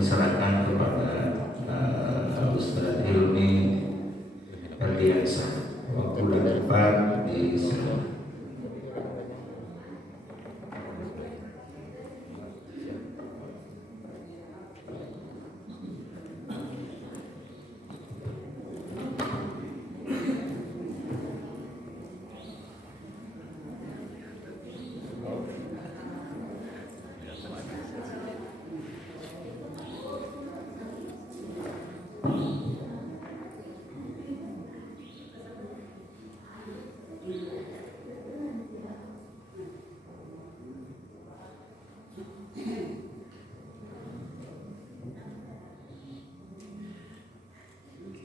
diserahkan kepada Ustaz Hilmi Ardiansa. Waktu dan tempat di sana.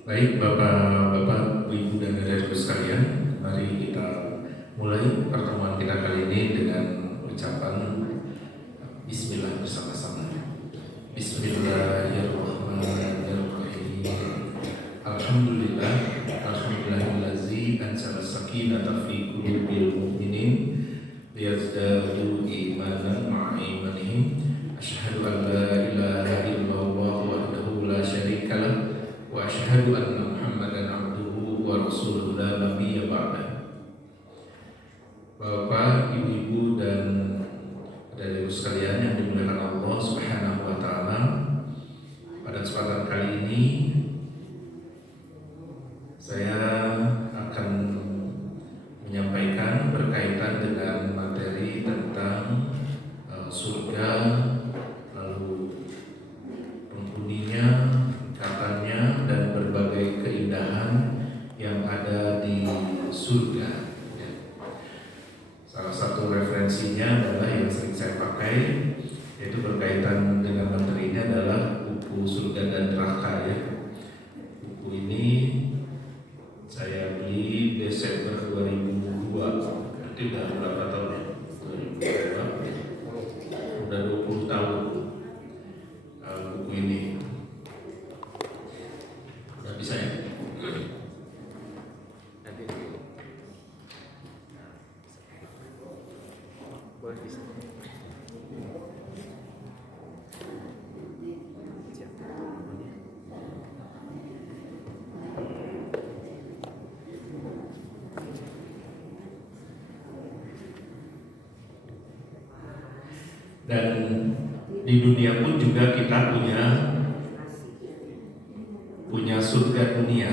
Baik Bapak-Bapak, Ibu dan Saudara sekalian, mari kita mulai pertemuan kita kali ini dengan ucapan Bismillah bersama-sama. Bismillahirrahmanirrahim. Alhamdulillahillazi anzala sakinata fi qulubil mu'minin liyazdadu imanan ma'a imanihim. Asyhadu an la ilaha illallah wahdahu la syarikalah wa asyhadu anna Muhammadan abduhu wa rasuluhu la nabiyya ba'dah. Bapak, Ibu, dan saudara sekalian yang dimuliakan Allah Subhanahu wa taala, pada kesempatan kali ini saya akan menyampaikan berkaitan dengan materi tentang surga, lalu penghuninya, katanya, dan berbagai keindahan yang ada di surga. Salah satu referensinya adalah yang sering saya pakai, yaitu berkaitan dengan materinya adalah buku Surga dan Neraka ya. Buku ini saya beli Desember 2002. Berarti udah berapa tahun ya? 2002. Udah 20 tahun buku ini. Udah bisa ya? Dan di dunia pun juga kita punya surga dunia,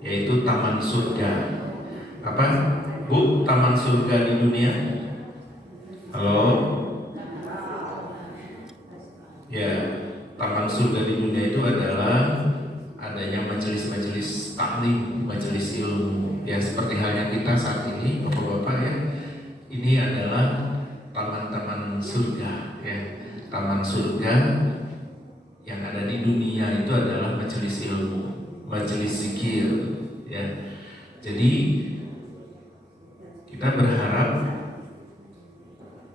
yaitu taman surga. Apa, Bu, taman surga di dunia? Halo? Ya, taman surga di dunia itu adalah adanya majelis-majelis taklim, majelis ilmu. Ya, seperti halnya kita saat ini, Bapak-bapak ya. Ini adalah taman-taman surga ya. Taman surga yang ada di dunia itu adalah majelis ilmu, majelis zikir ya. Jadi kita berharap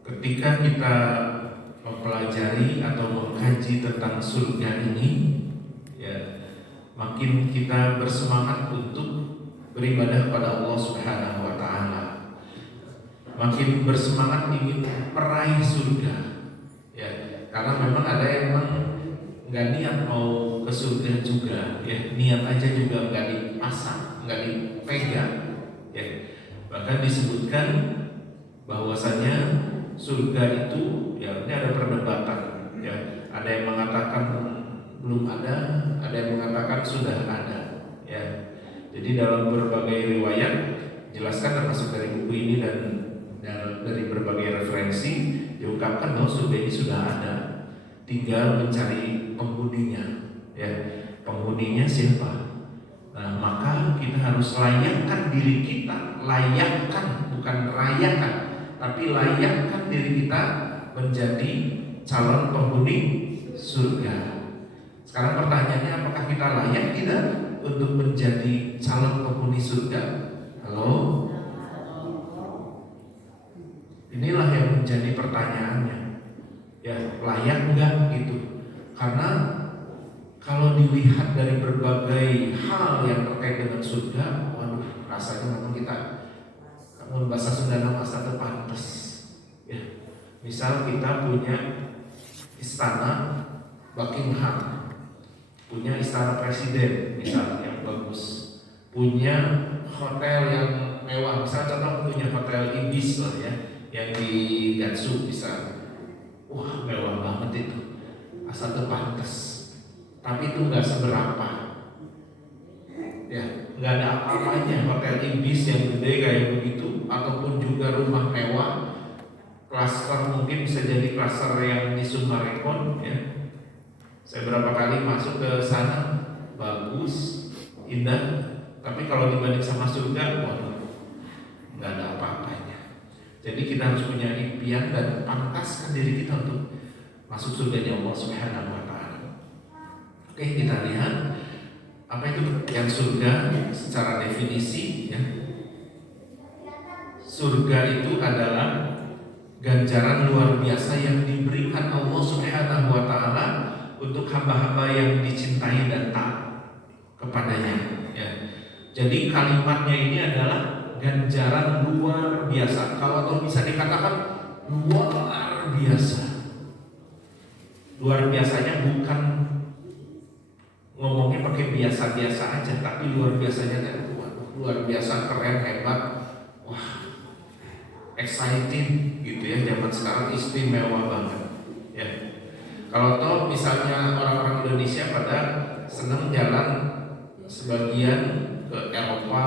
ketika kita mempelajari atau mengkaji tentang surga ini ya, makin kita bersemangat untuk beribadah kepada Allah Subhanahu wa taala. Makin bersemangat ingin meraih surga ya, karena memang ada yang nggak niat mau ke surga juga ya, niat aja juga nggak dipasang, nggak dipegang ya. Bahkan disebutkan bahwasanya surga itu ya, ini ada perdebatan ya, ada yang mengatakan belum ada yang mengatakan sudah ada ya. Jadi dalam berbagai riwayat jelaskan, termasuk dari buku ini dan dari berbagai referensi, diungkapkan bahwa surga ini sudah ada, tinggal mencari penghuninya ya. Penghuninya siapa? Nah, maka kita harus layakkan diri kita, layakkan, bukan rayakan, tapi layakkan diri kita menjadi calon penghuni surga. Sekarang pertanyaannya, apakah kita layak tidak untuk menjadi calon penghuni surga? Halo? Inilah yang menjadi pertanyaannya ya, layak enggak gitu. Karena kalau dilihat dari berbagai hal yang terkait dengan surga, waduh, rasanya memang kita, kalau bahasa Sunda masa terpantas ya. Misal kita punya istana Buckingham, punya istana presiden misalnya yang bagus, punya hotel yang mewah, misalnya contoh punya hotel Ibis lah ya, yang di Gatsu bisa, wah mewah banget itu, asal tuh pantas, tapi itu nggak seberapa, ya nggak ada apa-apanya hotel Ibis yang gede kayak begitu, ataupun juga rumah mewah, klaster mungkin bisa jadi klaster yang di Summarecon ya. Saya berapa kali masuk ke sana, bagus, indah, tapi kalau dibanding sama surga, waduh, nggak ada apa-apanya. Jadi kita harus punya impian dan pantaskan diri kita untuk masuk surganya Allah Subhanahu wa Ta'ala. Oke, kita lihat apa itu yang surga secara definisi ya. Surga itu adalah ganjaran luar biasa yang diberikan Allah Subhanahu wa Ta'ala untuk hamba-hamba yang dicintai dan taat kepadanya ya. Jadi kalimatnya ini adalah ganjaran luar biasa. Kalau bisa dikatakan luar biasa. Luar biasanya bukan ngomongnya pakai biasa-biasa aja, tapi luar biasanya luar biasa, keren, hebat, wah, exciting gitu ya. Zaman sekarang istimewa banget ya. Kalau toh misalnya orang-orang Indonesia pada senang jalan sebagian ke Eropa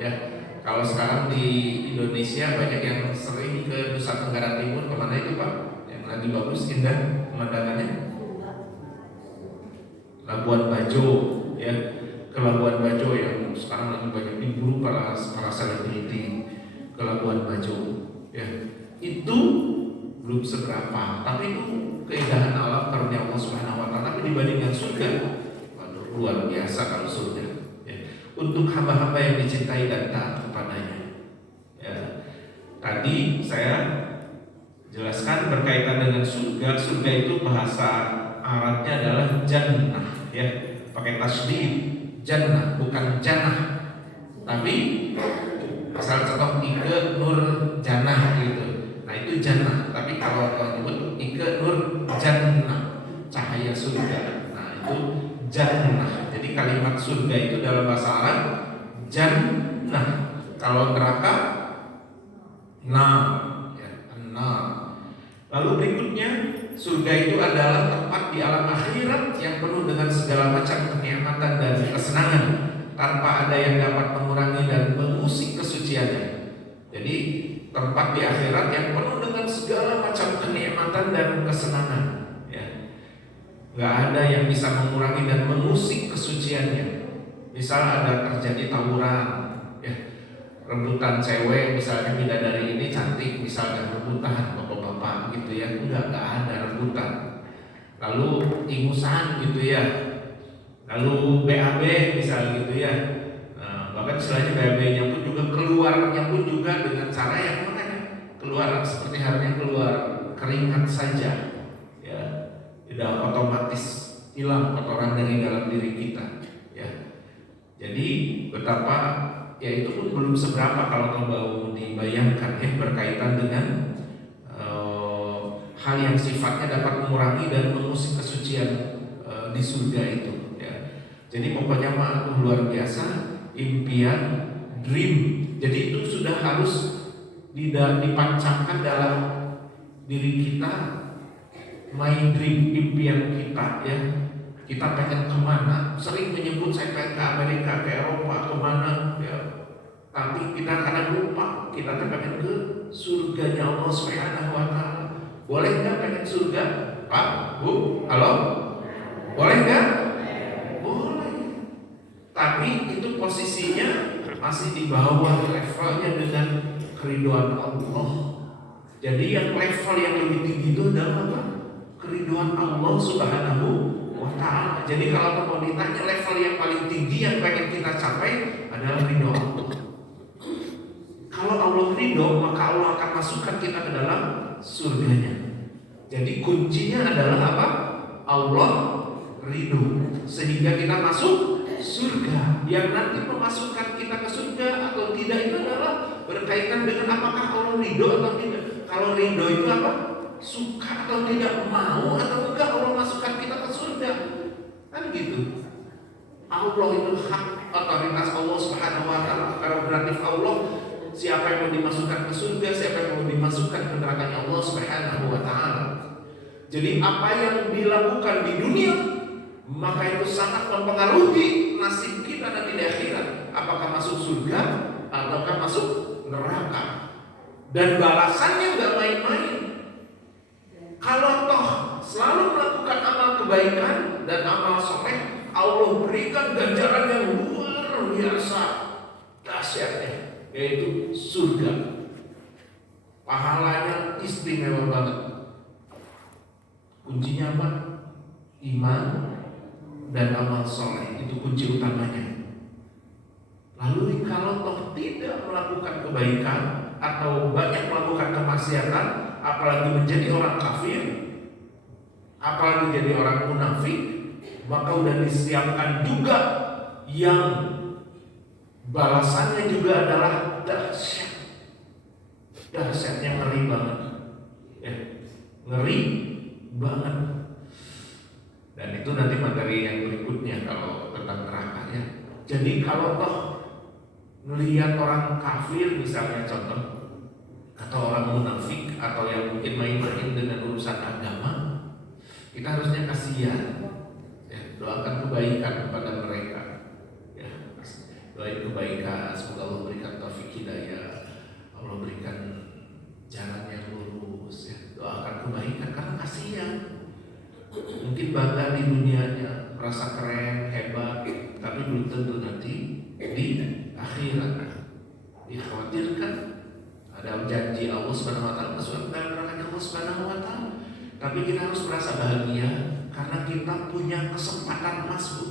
ya. Kalau sekarang di Indonesia banyak yang sering ke Nusa Tenggara Timur, kemana itu Pak? Yang lagi bagus, indah pemandangannya. Labuan Bajo ya, ke Labuan Bajo yang sekarang lagi banyak diburu para selebriti, ke Labuan Bajo ya. Itu belum seberapa, tapi itu keindahan alam karunia Allah Subhanahu wa Ta'ala. Tapi dibandingkan surga, waduh, luar biasa kalau surga ya. Untuk hamba-hamba yang dicintai dan taat kepadanya ya. Tadi saya jelaskan berkaitan dengan surga. Surga itu bahasa Arabnya adalah jannah ya, pakai tasdid, jannah bukan jannah. Tapi asal contoh Ike Nur Jannah gitu, nah itu jannah. Tapi kalau nyebut Ike Nur Jannah, cahaya surga, nah itu jannah. Jadi kalimat surga itu dalam bahasa Arab jannah. Kalau neraka nar ya, nar. Lalu berikutnya, surga itu adalah tempat di alam akhirat yang penuh dengan segala macam kenikmatan dan kesenangan, tanpa ada yang dapat mengurangi dan mengusik kesuciannya. Jadi tempat di akhirat yang penuh dengan segala macam kenikmatan dan kesenangan ya. Gak ada yang bisa mengurangi dan mengusik kesuciannya. Misal ada terjadi tawuran ya, rebutan cewek misalnya, bidadari ini cantik misalnya, rebutan bapak-bapak gitu ya, enggak ada rebutan. Lalu ingusan gitu ya, lalu BAB misalnya gitu ya. Nah, bahkan istilahnya BAB-nya pun juga keluarnya pun juga dengan cara yang mana ya, keluar seperti halnya keluar keringat saja ya, tidak otomatis hilang kotoran dari dalam diri kita ya. Jadi betapa ya, itu pun belum seberapa kalau mau dibayangkan ya, berkaitan dengan hal yang sifatnya dapat mengurangi dan mengusik kesucian di surga itu ya. Jadi pokoknya mah luar biasa, impian, dream. Jadi itu sudah harus dipancangkan dalam diri kita, my dream, impian kita ya. Kita pengen kemana? Sering menyebut saya pengen ke Amerika, ke Eropa, kemana ya. Tapi kita kadang lupa, kita pengen ke surganya Allah Subhanahu wa Ta'ala. Boleh nggak pengen surga? Pak, Bu, halo? Boleh nggak? Boleh. Tapi itu posisinya masih di bawah levelnya dengan keriduan Allah. Jadi yang level yang lebih tinggi itu adalah apa? Keriduan Allah Subhanahu wa Ta'ala. Jadi kalau mau ditanya level yang paling tinggi yang pengen kita capai adalah ridho Allah. Kalau Allah ridho, maka Allah akan masukkan kita ke dalam surganya. Jadi kuncinya adalah apa? Allah ridho, sehingga kita masuk surga. Yang nanti memasukkan kita ke surga atau tidak itu adalah berkaitan dengan apakah Allah ridho atau tidak. Kalau ridho itu apa? Suka atau tidak, mau atau enggak Allah masukkan Allah itu hak otoritas Allah Subhanahu wa taala, prerogatif Allah. Siapa yang mau dimasukkan ke surga, siapa yang mau dimasukkan ke neraka Allah Subhanahu wa taala. Jadi apa yang dilakukan di dunia maka itu sangat mempengaruhi nasib kita nanti di akhirat. Apakah masuk surga ataukah masuk neraka. Dan balasannya nggak main-main. Kalau toh selalu melakukan amal kebaikan dan amal soleh, Allah berikan ganjaran yang luar biasa dahsyatnya, yaitu surga. Pahalanya istimewa banget. Kuncinya apa? Iman dan amal soleh, itu kunci utamanya. Lalu kalau toh tidak melakukan kebaikan atau banyak melakukan kemaksiatan, apalagi menjadi orang kafir, apalagi jadi orang munafik, maka udah disiapkan juga yang balasannya juga adalah dahsyat. Dahsyatnya ngeri banget, ya, ngeri banget. Dan itu nanti materi yang berikutnya kalau tentang neraka, ya. Jadi kalau toh melihat orang kafir misalnya contoh, atau orang munafik, atau yang mungkin main-main dengan urusan agama, kita harusnya kasihan, ya, doakan kebaikan kepada mereka, ya, doain kebaikan, semoga Allah berikan taufik hidayah, Allah berikan jalan yang lurus, ya, doakan kebaikan karena kasihan. Mungkin bangga di dunianya, merasa keren, hebat, tapi belum tentu nanti di akhirat dikhawatirkan. Ada janji Allah Subhanahu wa taala masuk ke neraka Allah Subhanahu wa taala. Tapi kita harus merasa bahagia karena kita punya kesempatan emas, Bu.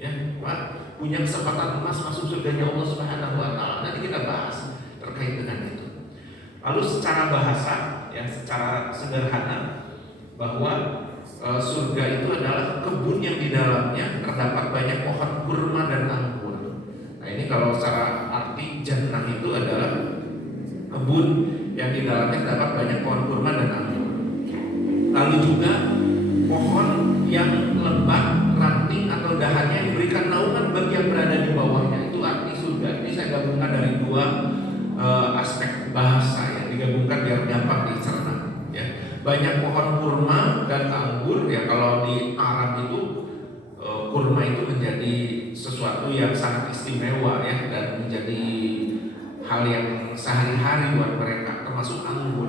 Ya, Pak, punya kesempatan emas masuk surganya Allah Subhanahu wa taala. Nanti kita bahas terkait dengan itu. Lalu secara bahasa, ya, secara sederhana bahwa surga itu adalah kebun yang di dalamnya terdapat banyak pohon kurma dan anggur. Nah, ini kalau secara arti jannah itu adalah kebun yang di dalamnya terdapat banyak pohon kurma dan anggur. Lalu juga pohon yang lebat, ranting atau dahannya diberikan naungan bagi yang berada di bawahnya. Itu arti surga. Ini saya gabungkan dari dua aspek bahasa yang digabungkan biar gampang dicerna. Ya. Banyak pohon kurma dan anggur, ya, kalau di Arab itu kurma itu menjadi sesuatu yang sangat istimewa, ya, dan menjadi hal yang sehari-hari buat mereka, termasuk anggur.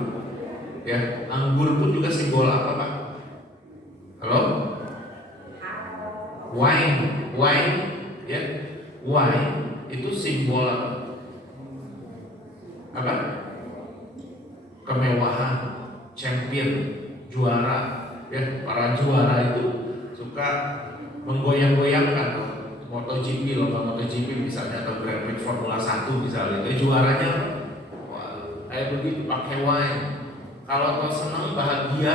Ya, anggur pun juga simbol apa, Pak? Halo? Wine, ya, wine itu simbol apa? Kemewahan, champion, juara, ya. Para juara itu suka menggoyang-goyangkan MotoGP, lomba MotoGP misalnya, atau Grand Prix Formula 1 misalnya, juaranya wah, kayak begitu pakai wine. Kalau kau senang bahagia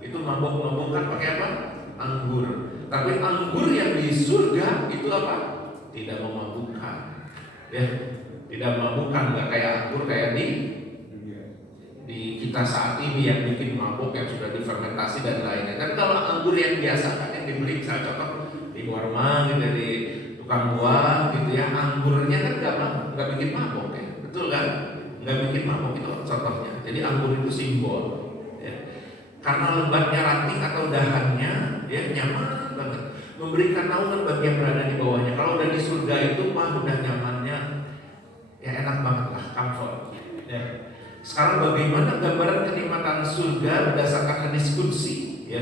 itu mabok-mabokan pakai apa? Anggur. Tapi anggur yang di surga itu apa? Tidak memabukkan, ya, tidak memabukkan, nggak kayak anggur kayak di kita saat ini yang bikin mabuk, yang sudah difermentasi dan lainnya. Dan kalau anggur yang biasa kan yang dibeli, misalnya contoh di warma gitu, di tukang buah gitu, ya, anggurnya kan nggak bikin mabuk, ya, betul kan? Nggak bikin mabuk, itu contohnya. Jadi anggur itu simbol, ya. Karena lebatnya ranting atau dahannya, ya, nyaman banget, memberikan naungan bagi yang berada di bawahnya. Kalau udah di surga itu mah udah nyamannya, ya, enak banget lah, comfort, ya. Sekarang bagaimana gambaran kenikmatan surga berdasarkan hadis qudsi, ya.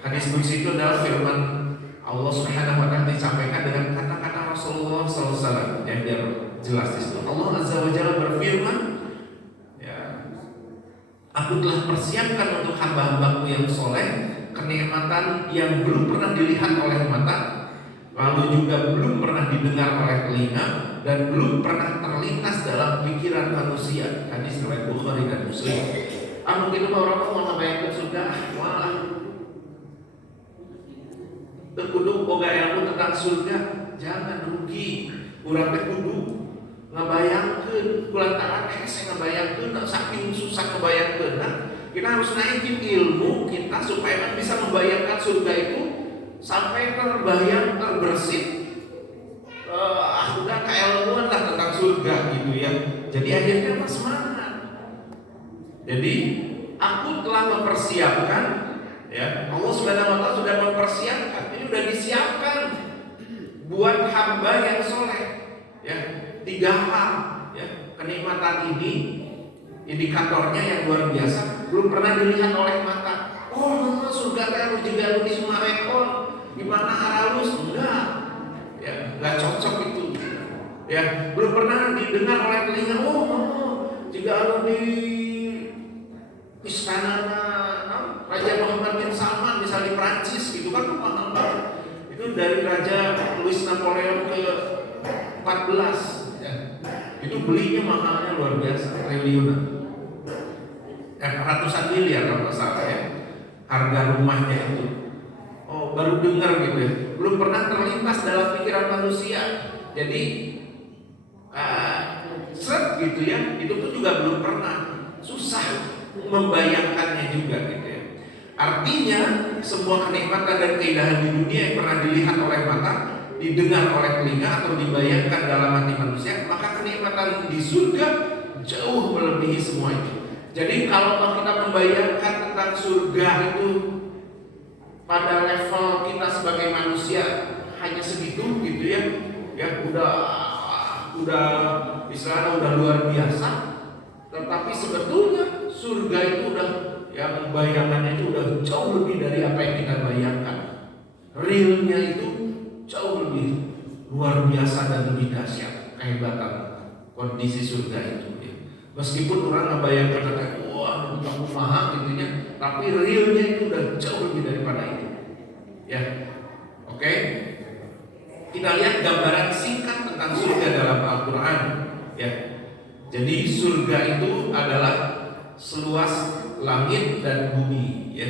Hadis qudsi itu adalah firman Allah Subhanahu wa taala disampaikan dengan kata-kata Rasulullah SAW, ya, biar jelas di situ. Allah Azza wa Jalla berfirman, ya, aku telah persiapkan untuk hamba-hambaku yang soleh kenikmatan yang belum pernah dilihat oleh mata, lalu juga belum pernah didengar oleh telinga, dan belum pernah terlintas dalam pikiran manusia. Hadis riwayat Bukhari dan Muslim. Mungkin orang mau ngabayangkan surga, walah, kudu boga ilmu tentang surga, jangan rugi. Urang teh kudu ngabayangkeun, kulantaran saya ngabayangkeun, saking susah ngabayangkeun. Nah, kita harus naikin ilmu kita supaya bisa membayangkan surga itu sampai terbayang, terbersit, surga gitu ya. Jadi akhirnya apa? Semangat. Jadi aku telah mempersiapkan, ya Allah Subhanahu wa Ta'ala sudah mempersiapkan. Ini sudah disiapkan buat hamba yang soleh. Ya, 3 hal. Ya, kenikmatan ini indikatornya yang luar biasa, belum pernah dilihat oleh mata. Oh, surga kan juga di Sumarekon, gimana halus? Enggak, ya enggak cocok itu. Ya, belum pernah didengar oleh telinga. Oh, jika di istana Raja Muhammad bin Salman, misal di Prancis, gitu kan mahal banget. Itu dari Raja Louis Napoleon ke 14, ya. Itu belinya mahalnya luar biasa, triliunan, ratusan miliar kalau nggak salah ya, harga rumahnya itu. Oh, baru dengar gitu ya, belum pernah terlintas dalam pikiran manusia. Jadi seret gitu ya, itu tuh juga belum pernah, susah membayangkannya juga gitu ya. Artinya semua kenikmatan dan keindahan di dunia yang pernah dilihat oleh mata, didengar oleh telinga atau dibayangkan dalam hati manusia, maka kenikmatan di surga jauh melebihi semua itu. Jadi kalau kita membayangkan tentang surga itu pada level kita sebagai manusia hanya segitu gitu ya, ya udah istilahnya udah luar biasa. Tetapi sebetulnya surga itu udah, yang bayangannya itu udah jauh lebih dari apa yang kita bayangkan. Realnya itu jauh lebih luar biasa dan lebih dahsyat kehebatan kondisi surga itu ya. Meskipun orang ngebayangkan wah itu mahal gitu ya, tapi realnya itu udah jauh lebih daripada itu ya. Oke, kita lihat gambaran singkat tentang surga dalam Al-Quran ya. Jadi surga itu adalah seluas langit dan bumi ya.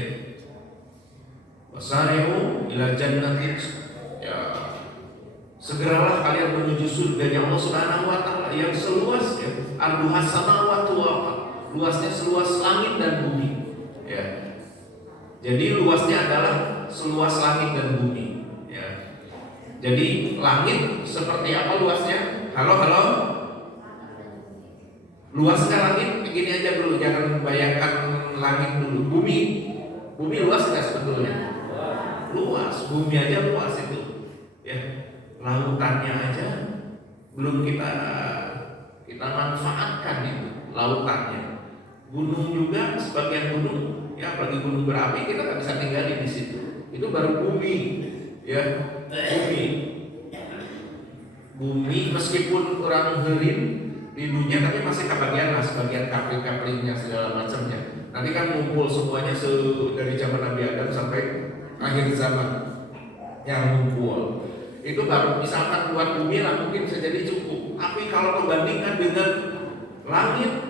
Wasari'u ila jannatin, ya segeralah kalian menuju surganya Allah Subhanahu wa Ta'ala yang seluas ya, arduhas samawati wal ardh, luasnya seluas langit dan bumi ya. Jadi luasnya adalah seluas langit dan bumi ya. Jadi langit seperti apa luasnya? Halo. Luasnya langit begini aja dulu, jangan bayangkan langit dulu. Bumi luas nggak sebetulnya? Luas, bumi aja luas itu ya. Lautannya aja belum kita manfaatkan itu lautannya. Gunung juga, sebagian gunung ya, apalagi gunung berapi kita nggak bisa tinggalin di situ. Itu baru bumi ya. Bumi meskipun kurang herin di dunia, tapi masih kebagian lah, sebagian kapling-kaplingnya segala macamnya. Nanti kan ngumpul semuanya dari zaman Nabi Adam sampai akhir zaman yang ngumpul. Itu baru misalkan buat bumi lah mungkin bisa jadi cukup. Tapi kalau membandingkan dengan langit,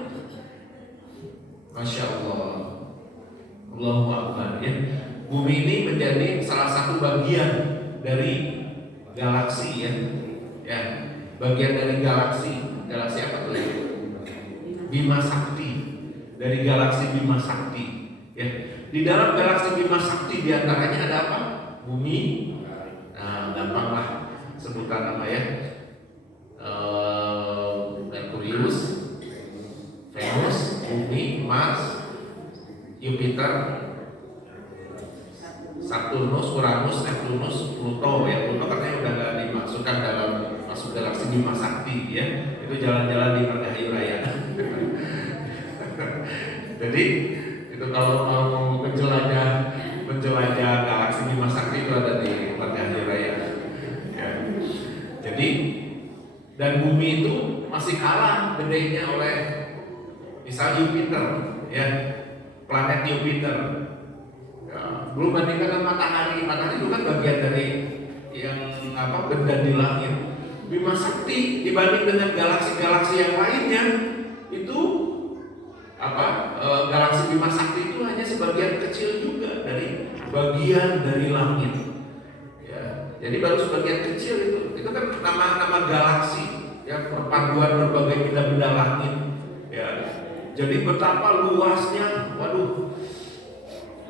Masya Allah, Allahu Akbar ya. Bumi ini menjadi salah satu bagian dari galaksi ya. Ya, bagian dari galaksi. Galaksi apa tuh? Bima Sakti. Dari galaksi Bima Sakti ya. Di dalam galaksi Bima Sakti diantaranya ada apa? Bumi. Nah, gampang lah sebutan nama ya. Merkurius, Venus, Bumi, Mars, Jupiter, Saturnus, Uranus, Neptunus, Pluto ya. Pluto katanya udah nggak dimasukkan dalam masuk galaksi Bima Sakti ya. Itu jalan-jalan di Margahayu Raya. Jadi itu kalau mau menjelajah galaksi Bima Sakti itu ada di Margahayu Raya ya. Jadi dan bumi itu masih kalah gedenya oleh misal Jupiter ya, planet Jupiter ya. Belum bandingkan dengan matahari itu kan bagian dari yang benda di langit. Bima Sakti dibanding dengan galaksi-galaksi yang lainnya itu galaksi Bima Sakti itu hanya sebagian kecil juga dari bagian dari langit ya. Jadi baru sebagian kecil itu kan nama-nama galaksi ya, perpaduan berbagai benda-benda langit ya. Jadi betapa luasnya, waduh,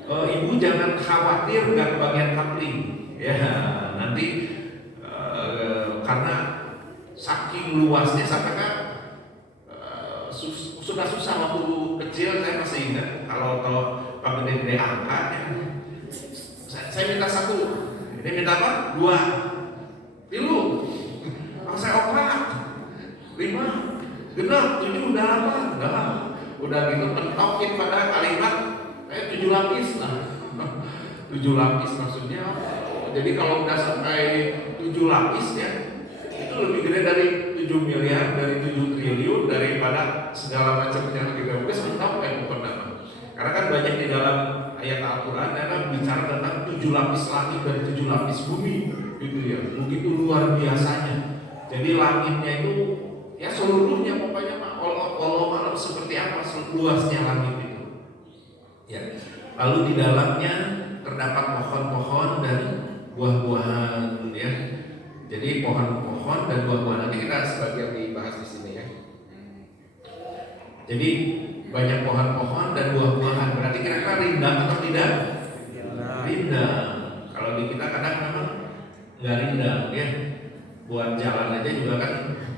ibu jangan khawatir nggak kebagian kapling ya nanti. Karena saking luasnya sampai kan susah-susah waktu kecil. Saya masih ingat kalau Pak gede-gede angka ya, saya minta 1, ini minta apa? 2, 3, kalau saya 4, 5, genap, 7 udah apa? Udah gitu mentokin pada kalimat 7 lapis lah. 7 lapis maksudnya apa? Jadi kalau udah sampai 7 lapis ya, itu lebih gede dari 7 miliar, dari 7 triliun, daripada segala macam yang kita buka mentok bukan nama. Karena kan banyak di dalam ayat Al-Quran karena bicara tentang 7 lapis langit dan 7 lapis bumi, gitu ya. Begitu luar biasanya. Jadi langitnya itu ya seluruhnya pokoknya Allah malam seperti apa luasnya langit itu. Ya. Lalu di dalamnya terdapat pohon-pohon dan buah-buahan ya. Jadi pohon-pohon dan buah-buahan nanti kita sebagian dibahas di sini ya. Jadi banyak pohon-pohon dan buah-buahan, berarti kira-kira rindang atau tidak? Rindang. Kalau di kita kadang memang nggak rindang ya. Buat jalan aja juga kan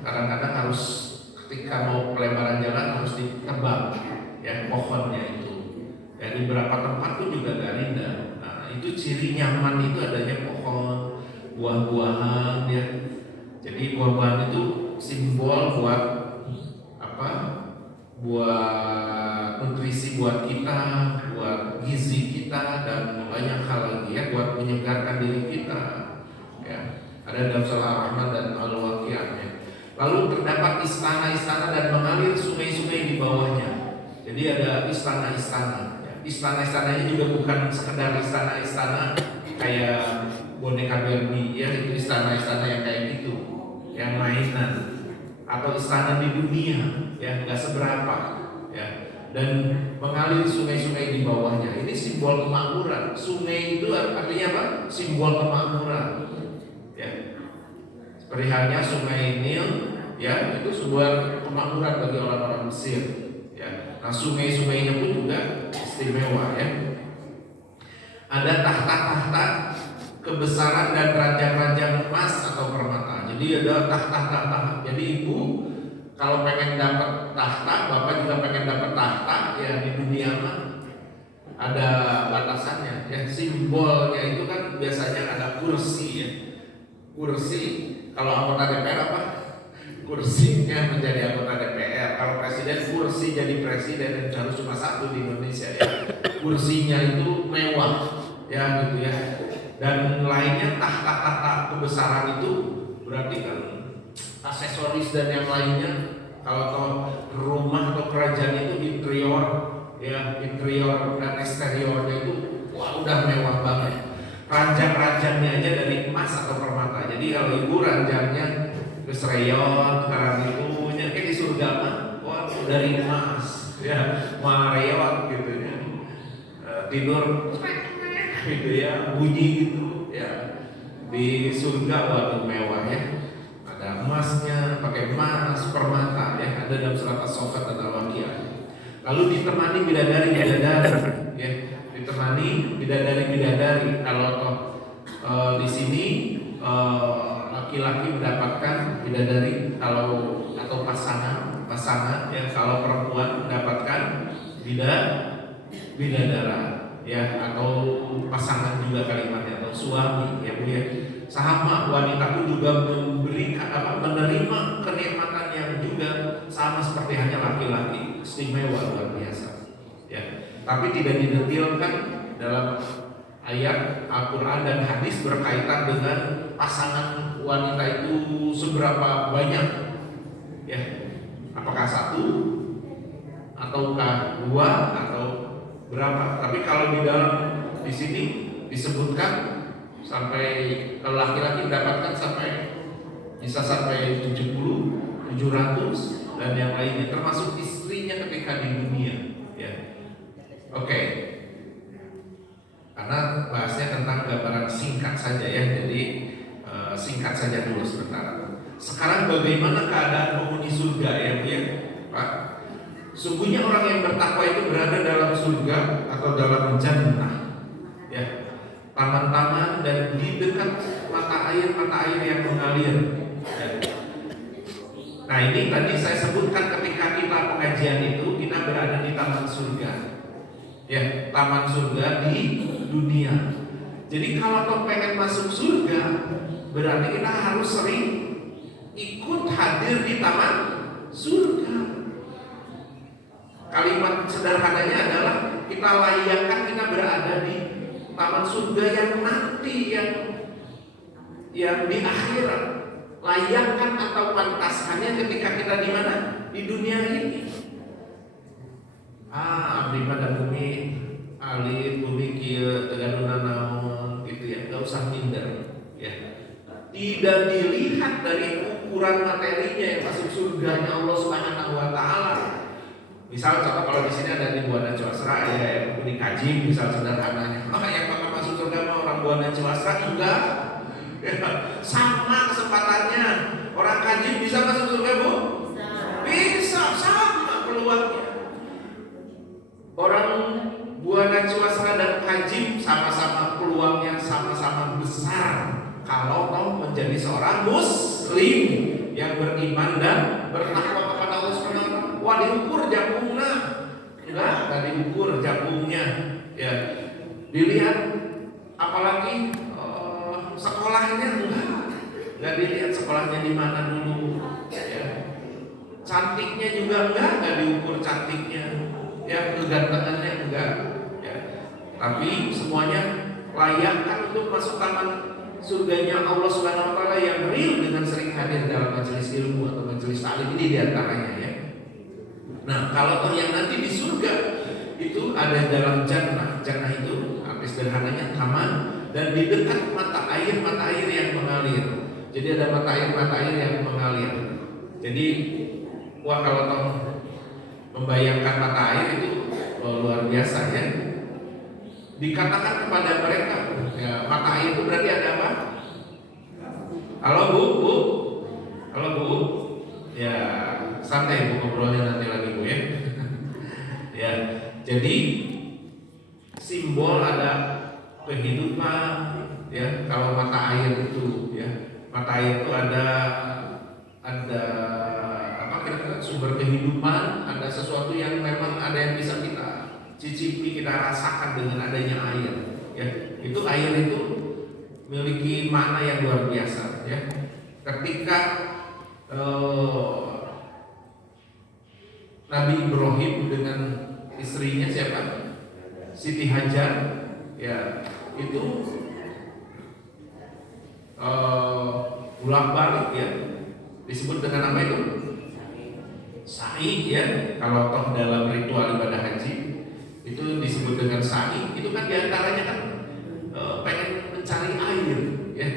kadang-kadang harus ketika mau pelebaran jalan harus ditebang ya pohonnya itu. Ya di beberapa tempat pun juga nggak rindang. Nah itu ciri nyaman itu adanya pohon, buah-buahan ya. Jadi buah-buahan itu simbol buat apa? Buat nutrisi buat kita, buat gizi kita dan banyak hal lagi ya, buat menyegarkan diri kita. Ya, ada dalam surah Ar-Rahman dan Al-Waqiah ya. Lalu terdapat istana-istana dan mengalir sungai-sungai di bawahnya. Jadi ada istana-istana. Ya. Istana-istananya juga bukan sekedar istana-istana kayak boneka Barbie ya, itu istana-istana yang kayak gitu, yang mainan atau istana di dunia ya nggak seberapa ya, dan mengalir sungai-sungai di bawahnya. Ini simbol kemakmuran. Sungai itu artinya apa? Simbol kemakmuran ya. Seperti halnya sungai Nil ya, itu sebuah kemakmuran bagi orang-orang Mesir ya. Nah sungai-sungainya pun juga istimewa ya. Ada tahta-tahta kebesaran dan ranjang-ranjang emas atau permata. Jadi ada tahta-tahta. Jadi ibu kalau pengen dapat tahta, bapak juga pengen dapat tahta ya, di dunia mah ada batasannya ya. Simbolnya itu kan biasanya ada kursi ya. Kursi kalau anggota DPR apa? Kursinya menjadi anggota DPR. Kalau presiden kursi jadi presiden, dan harus cuma 1 di Indonesia ya. Kursinya itu mewah ya gitu ya. Dan lainnya tahta-tahta kebesaran itu berarti kan aksesoris dan yang lainnya. Kalau rumah atau kerajaan itu interior ya, interior dan eksteriornya itu wah udah mewah banget. Ranjang-ranjangnya aja dari emas atau permata. Jadi kalau ibu ranjangnya kesreyon, karang itu kayak di surga mah wah dari emas ya, mareot gitu ya. Tidur gitu ya, bunyi gitu ya. Di surga waduh mewah ya. Ada emasnya, pakai emas, permata ya. Ada dalam surat As-Saffat dan Al-Waqiah. Lalu ditemani bidadari-bidadari ya. Ditemani bidadari-bidadari. Kalau di sini laki-laki mendapatkan bidadari kalau atau pasangan ya. Kalau perempuan mendapatkan bidadara ya, atau pasangan juga kalimatnya, atau suami ya Bu ya. Sama wanita pun juga memberikan menerima kenikmatan yang juga sama seperti hanya laki-laki, istimewa luar biasa ya. Tapi tidak didetilkan dalam ayat Al-Quran dan hadis berkaitan dengan pasangan wanita itu seberapa banyak ya, apakah 1 ataukah 2 atau berapa. Tapi kalau di dalam di sini disebutkan sampai kalau laki-laki mendapatkan bisa sampai 70, 700 dan yang lainnya, termasuk istrinya ketika di dunia ya. Oke. Karena bahasnya tentang gambaran singkat saja ya, jadi singkat saja dulu sebentar. Sekarang bagaimana keadaan penghuni surga ya Bu ya Pak? Sungguhnya orang yang bertakwa itu berada dalam surga atau dalam jannah ya, taman-taman dan di dekat mata air yang mengalir ya. Nah ini tadi saya sebutkan ketika kita pengajian itu ya, taman surga di dunia. Jadi kalau toh pengen masuk surga, berarti kita harus sering ikut hadir di taman surga. Kalimat sederhananya adalah kita layakkan kita berada di taman surga yang nanti, yang di akhirat. Layakkan atau pantaskannya ketika kita di mana? Di dunia ini. Abdi pada bumi alit bumi kieu tegaduna naon gitu ya, enggak usah minder ya. Tidak dilihat dari ukuran materinya yang masuk surganya Allah Subhanahu wa taala. Misal contoh kalau di sini ada di Buana Cuasra ya, yang dikaji misal sederhananya, yang bakal masuk surga mah orang Buana Cuasra enggak. Ya, sama kesempatannya. Orang kaji bisa masuk surga, Bu? Bisa, sama peluangnya. Orang Buana Cuasra dan Kajim sama-sama peluangnya sama-sama besar kalau mau menjadi seorang muslim yang beriman dan bertakwa kepada Allah Subhanahu wa taala. Wah, diukur jambungnya. Enggak diukur jambungnya. Ya. Dilihat apalagi sekolahnya enggak dilihat sekolahnya di mana dulu. Ya. Cantiknya juga enggak diukur cantiknya. Ya, kegantengannya enggak ya. Tapi semuanya layakkan untuk masuk taman surganya Allah Subhanahu wa taala yang real dengan sering hadir dalam majelis ilmu atau majelis taklim ini diantaranya ya. Nah, kalau toh yang nanti di surga itu ada dalam jannah. Jannah itu arti sederhananya taman dan di dekat mata air yang mengalir. Jadi ada mata air yang mengalir. Jadi wah, kalau toh membayangkan mata air itu luar biasa ya. Dikatakan kepada mereka, ya, mata air itu berarti ada apa? Halo Bu, halo Bu, ya santai Bu, ngobrolnya nanti lagi Bu ya. Ya, jadi simbol ada kehidupan ya. Kalau mata air itu ya, mata air itu ada sumber kehidupan, ada sesuatu yang memang ada yang bisa kita cicipi, kita rasakan dengan adanya air ya. Itu air itu memiliki makna yang luar biasa ya. Ketika Nabi Ibrahim dengan istrinya siapa? Siti Hajar ya, itu bolak-balik ya, disebut dengan apa itu? Sa'i ya. Kalau toh dalam ritual ibadah haji itu disebut dengan sa'i. Itu kan diantaranya kan pengen mencari air ya,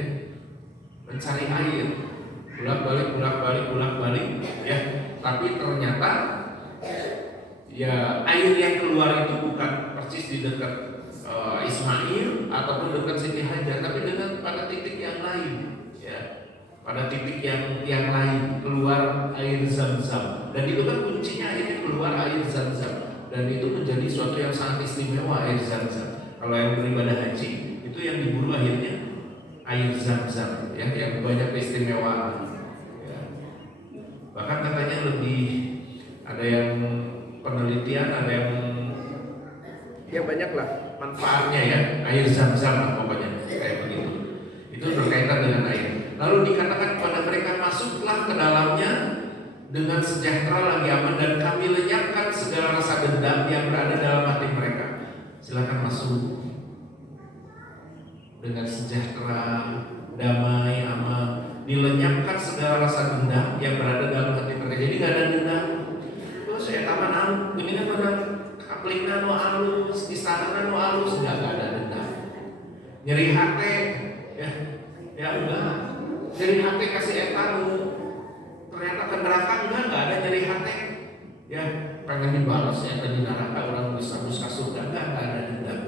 mencari air, bolak-balik ya. Tapi ternyata ya air yang keluar itu bukan persis di dekat Ismail ataupun dekat Siti Hajar, tapi dengan pada titik yang lain ya. Pada titik yang lain keluar air Zam-Zam, dan itu kan kuncinya akhirnya keluar air Zam-Zam, dan itu menjadi suatu yang sangat istimewa air Zam-Zam. Kalau yang beribadah haji itu yang diburu akhirnya air Zam-Zam ya, yang banyak keistimewaan ya. Bahkan katanya lebih ada yang penelitian, ada yang ya banyak lah manfaatnya ya, air Zam-Zam lah pokoknya kayak begitu. Itu berkaitan dengan air. Lalu dikatakan kepada mereka, masuklah ke dalamnya dengan sejahtera lagi aman, dan kami lenyapkan segala rasa dendam yang berada dalam hati mereka. Silakan masuk dengan sejahtera, damai, aman. Dilenyapkan segala rasa dendam yang berada dalam hati mereka. Jadi nggak ada dendam. Oh, saya taman alus, ini kan ada kaplingan no alus, istana no alus, nggak ada dendam. Nyeri hati, ya enggak. Nyeri hati kasih etan, ternyata ke neraka enggak ada nyeri hati. Ya, pengen dibalas ya di neraka orang bisa surga, enggak ada dendam.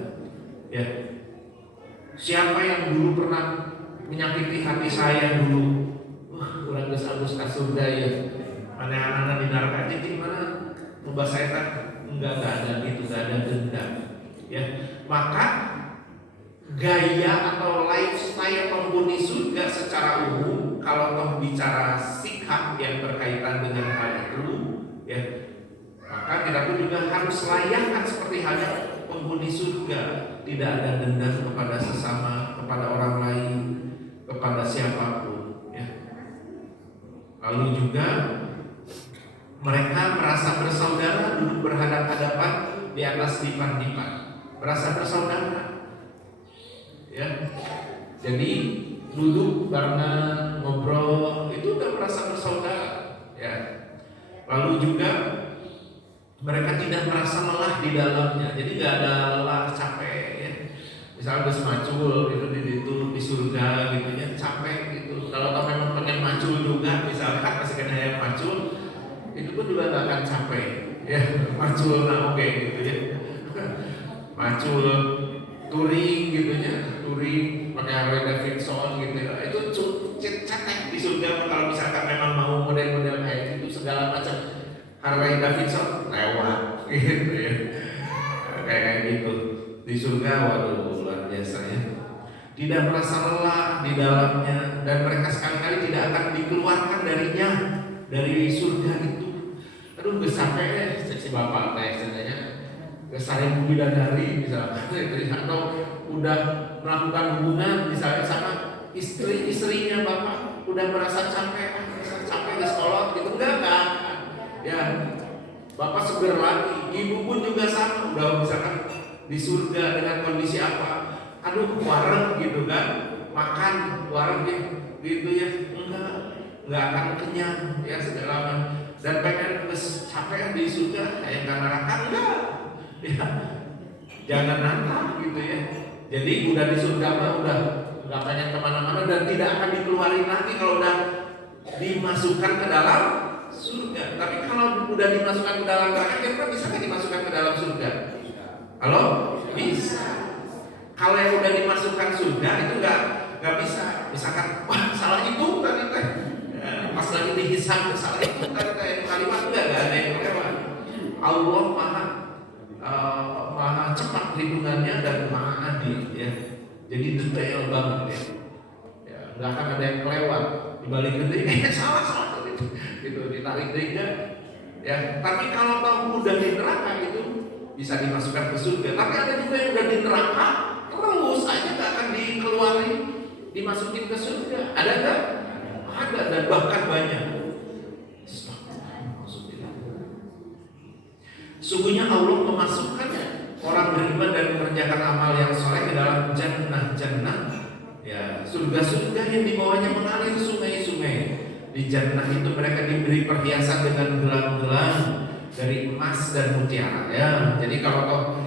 Ya. Siapa yang dulu pernah menyakiti hati saya dulu? Orang bisa surga ya. Anak-anak di neraka jadi gimana? Membahas etan enggak ada gitu, enggak ada dendam. Ya. Maka gaya atau lifestyle penghuni surga secara umum, kalau toh bicara sikap yang berkaitan dengan hal itu ya, maka kita pun juga harus layakkan seperti halnya surga tidak ada dendam kepada sesama, kepada orang lain, kepada siapapun, ya. Lalu juga mereka merasa bersaudara, duduk berhadap-hadapan di atas dipan-dipan, merasa bersaudara, ya. Jadi duduk barengan, ngobrol, itu udah merasa bersaudara, ya. Lalu juga mereka tidak merasa lelah di dalamnya, jadi nggak ada lelah, capek, ya. Misalnya udah semacul gitu di surga gitu ya, capek gitu. Kalau kamu memang pengen macul juga, misalkan kasih kena yang macul, itu pun juga nggak akan capek, ya. Macul nah oke gitu ya. Macul touring gitu ya, touring pakai Harley Davidson gitu ya. Itu cetek di surga kalau misalkan memang mau model-model kayak gitu, segala macam Harley Davidson lewat gitu ya. Kayak gitu di surga, waduh luar biasa ya. Tidak merasa lelah di dalamnya, dan mereka sekali-kali tidak akan dikeluarkan darinya, dari surga itu. Aduh sampai ya si bapak teh sebenarnya kesaring bidadari misalnya, atau udah melakukan hubungan misalnya sama istrinya bapak, udah merasa capek di sekolah gitu, enggak ya. Bapak seger lagi, ibu pun juga sama, udah misalkan di surga dengan kondisi apa, aduh wareng gitu kan, makan wareng gitu ya, enggak akan kenyang ya segala, dan pengen capek di surga kayak gak neraka, enggak ya, jangan nantang gitu ya. Jadi udah di surga mah udah nggak pengen kemana-mana dan tidak akan dikeluarin lagi kalau udah dimasukkan ke dalam surga. Tapi kalau udah dimasukkan ke dalam neraka, kira-kira bisa nggak dimasukkan ke dalam surga? Halo? Bisa. Kalau yang udah dimasukkan surga itu nggak bisa. Misalkan, wah salah itu tadi teh, pas lagi dihisab salah itu tadi teh kalimat nggak ada yang lewat. Allah maha cepat perhitungannya dan maha adil ya. Jadi detail banget ya. Nggak akan ada yang kelewat. Dibalik gede, salah gitu ditarik deh ya. Tapi kalau tahu udah di neraka itu bisa dimasukkan ke surga. Tapi ada juga yang udah di neraka terus aja nggak akan dikeluarin, dimasukin ke surga. Ada nggak? Ada, dan bahkan banyak. Sungguhnya Allah memasukkan orang beriman dan mengerjakan amal yang soleh ke dalam jannah ya, surga-surga yang di bawahnya mengalir sungai-sungai. Di jannah itu mereka diberi perhiasan dengan gelang-gelang dari emas dan mutiara ya. Jadi kalau